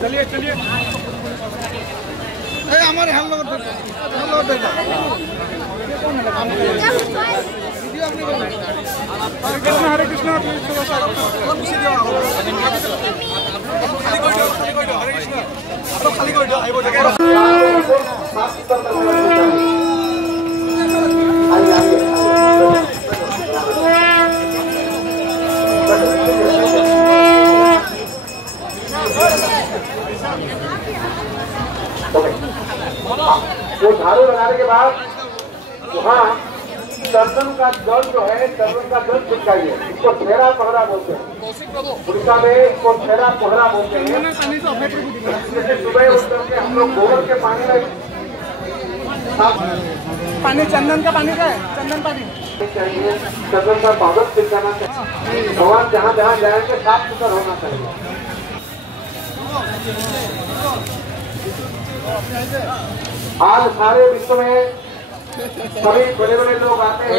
चलिए चलिए हमारे हम लोग हरे कृष्णा वो झाड़ू लगाने के बाद वहाँ चंदन का जल जो है, चंदन का जल छिड़काइए। इसको छेरा पहरा बोलते हैं, उड़ीसा में इसको छेरा पहरा बोलते हैं। जैसे सुबह उठ करके हम लोग गोबर के पानी में चंदन का पानी का है, चंदन पानी चाहिए, चंदन का पाउडर छिड़काना चाहिए। भगवान जहाँ जहाँ जाएंगे साफ सुथरा होना चाहिए। आज सारे विश्व में सभी बड़े बड़े लोग आते हैं।